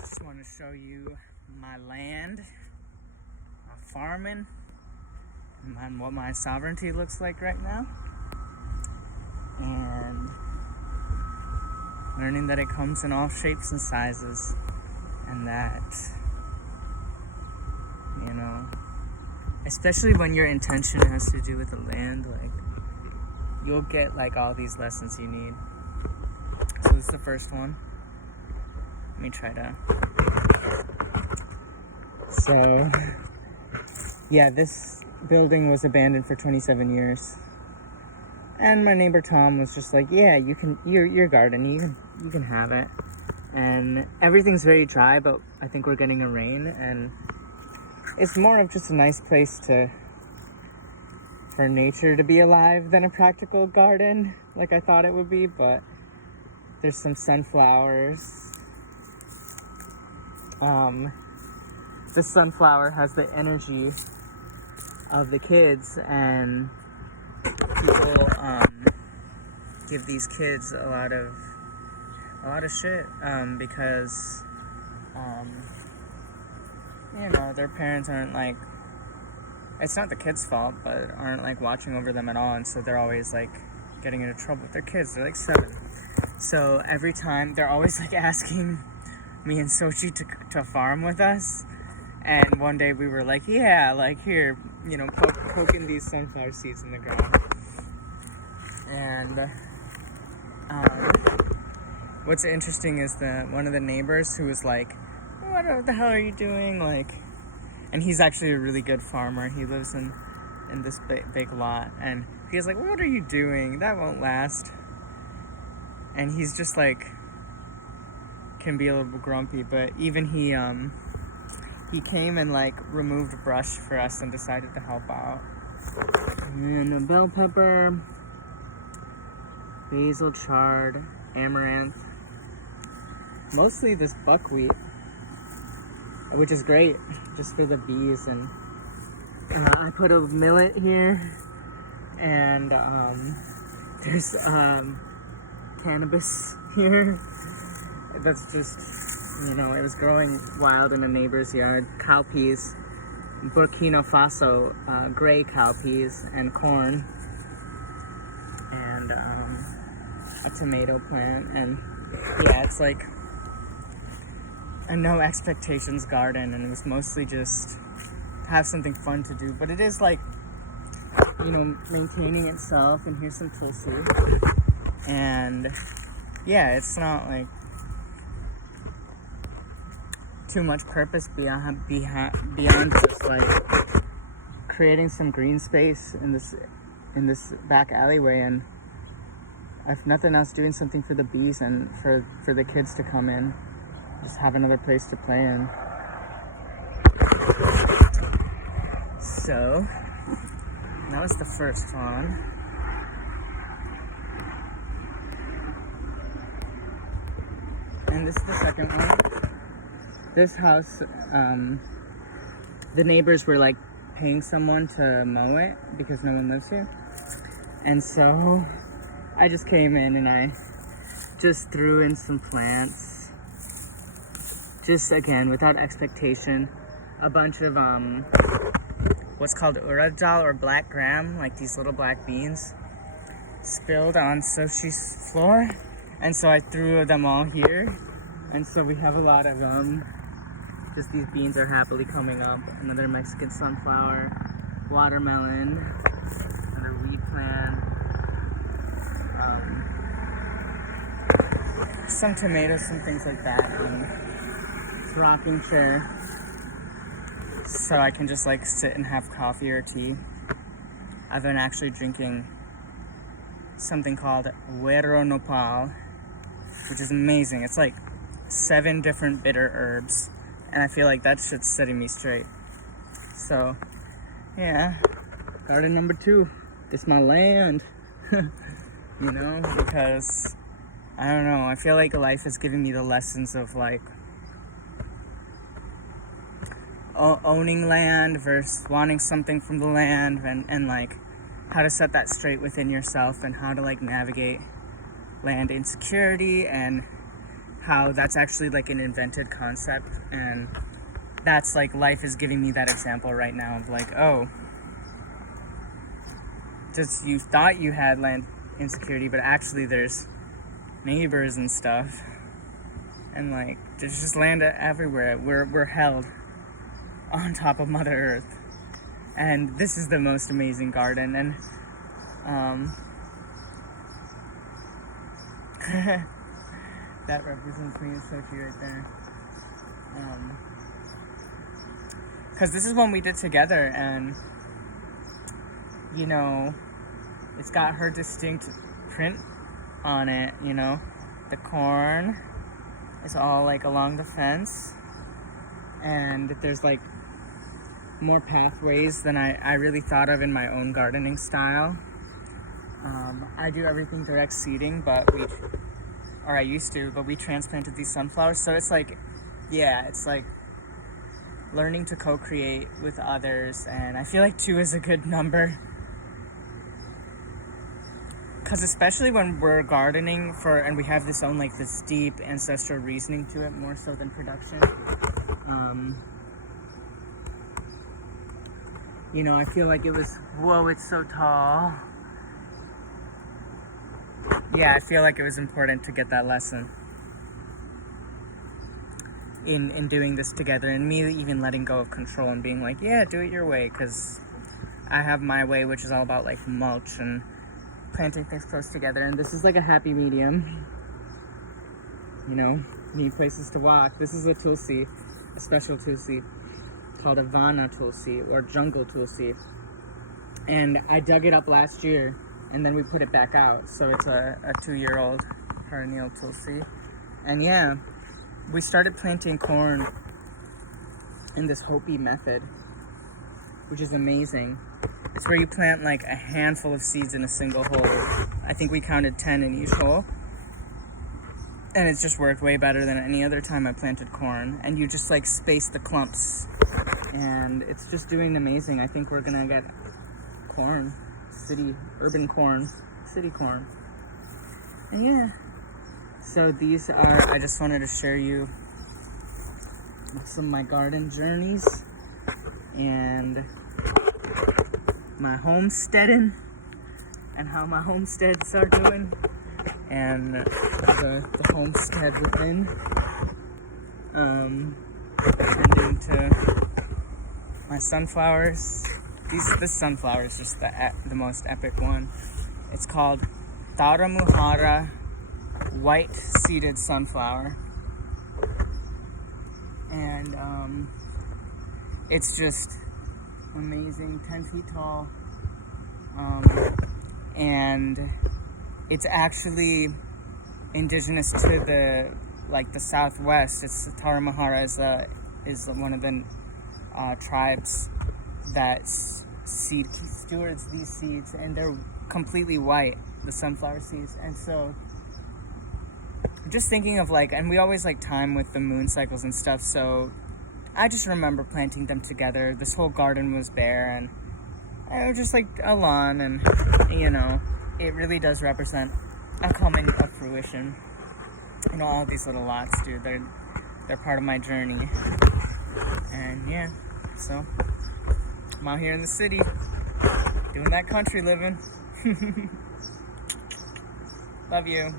Just want to show you my land, my farming, and what my sovereignty looks like right now. And learning that it comes in all shapes and sizes, and that, you know, especially when your intention has to do with the land, like, you'll get like all these lessons you need. So this is the first one. Let me try to. So, yeah, this building was abandoned for 27 years. And my neighbor Tom was just like, yeah, you can, your garden, you can have it. And everything's very dry, but I think we're getting a rain, and it's more of just a nice place for nature to be alive than a practical garden, like I thought it would be. But there's some sunflowers. The sunflower has the energy of the kids, and people give these kids a lot of shit because you know, their parents aren't like, it's not the kids' fault, but aren't like watching over them at all, and so they're always like getting into trouble with their kids. They're like 7, so every time they're always like asking me and Sochi to farm with us. And one day we were like, yeah, like, here, you know, poking these sunflower seeds in the ground. And what's interesting is that one of the neighbors who was like, what the hell are you doing? Like, and he's actually a really good farmer. He lives in this big lot. And he's like, what are you doing? That won't last. And he's just like, can be a little grumpy, but even he came and like removed brush for us and decided to help out. And a bell pepper, basil, chard, amaranth, mostly this buckwheat, which is great just for the bees. And I put a millet here, and there's cannabis here. That's just, you know, it was growing wild in a neighbor's yard. Cowpeas, Burkina Faso, gray cowpeas, and corn, and a tomato plant. And yeah, it's like a no expectations garden, and it was mostly just to have something fun to do. But it is like, you know, maintaining itself. And here's some tulsi. And yeah, it's not like too much purpose beyond just like creating some green space in this back alleyway, and if nothing else, doing something for the bees and for the kids to come in, just have another place to play in. So that was the first one. And this is the second one. This house, the neighbors were like paying someone to mow it because no one lives here. And so I just came in and I just threw in some plants. Just again, without expectation. A bunch of what's called urad dal, or black gram, like these little black beans, spilled on Sochi's floor. And so I threw them all here. And so we have a lot of just these beans are happily coming up. Another Mexican sunflower, watermelon, another weed plant, some tomatoes, some things like that. This rocking chair, so I can just like sit and have coffee or tea. I've been actually drinking something called Huero Nopal, which is amazing. It's like 7 different bitter herbs, and I feel like that shit's setting me straight. So, yeah, garden number 2. It's my land, you know, because, I don't know, I feel like life is giving me the lessons of, like, owning land versus wanting something from the land, and like, how to set that straight within yourself, and how to, like, navigate land insecurity, and how that's actually like an invented concept, and that's like life is giving me that example right now of like, oh, just you thought you had land insecurity, but actually there's neighbors and stuff, and like there's just land everywhere. We're held on top of Mother Earth, and this is the most amazing garden. And that represents me. It's so cute right there. Because this is one we did together, and you know, it's got her distinct print on it. You know, the corn is all like along the fence, and there's like more pathways than I really thought of in my own gardening style. I do everything direct seeding, but I used to, but we transplanted these sunflowers. So it's like, yeah, it's like learning to co-create with others. And I feel like 2 is a good number. Because especially when we're gardening and we have this own, like this deep ancestral reasoning to it, more so than production. You know, I feel like it was, whoa, it's so tall. Yeah, I feel like it was important to get that lesson in doing this together, and me even letting go of control and being like, yeah, do it your way, because I have my way, which is all about like mulch and planting things close together, and this is like a happy medium. You know, need places to walk. This is a tulsi, a special tulsi called a Vana tulsi or jungle tulsi, and I dug it up last year and then we put it back out, so it's a 2-year-old perennial tulsi. And yeah, we started planting corn in this Hopi method, which is amazing. It's where you plant like a handful of seeds in a single hole. I think we counted 10 in each hole, and it's just worked way better than any other time I planted corn. And you just like space the clumps, and it's just doing amazing. I think we're gonna get corn, urban corn, city corn. And yeah, so these are, I just wanted to share you some of my garden journeys and my homesteading and how my homesteads are doing, and the homestead within, and into my sunflowers. This sunflower is just the most epic one. It's called Taramuhara white seeded sunflower, and it's just amazing, 10 feet tall, and it's actually indigenous to the Southwest. It's Tarahumara is one of the tribes that stewards these seeds, and they're completely white, the sunflower seeds. And so just thinking of like, and we always like time with the moon cycles and stuff, so I just remember planting them together. This whole garden was bare, and it was just like a lawn, and you know, it really does represent a coming of fruition. You know, all these little lots, dude, they're part of my journey. And yeah, so I'm out here in the city doing that country living. Love you.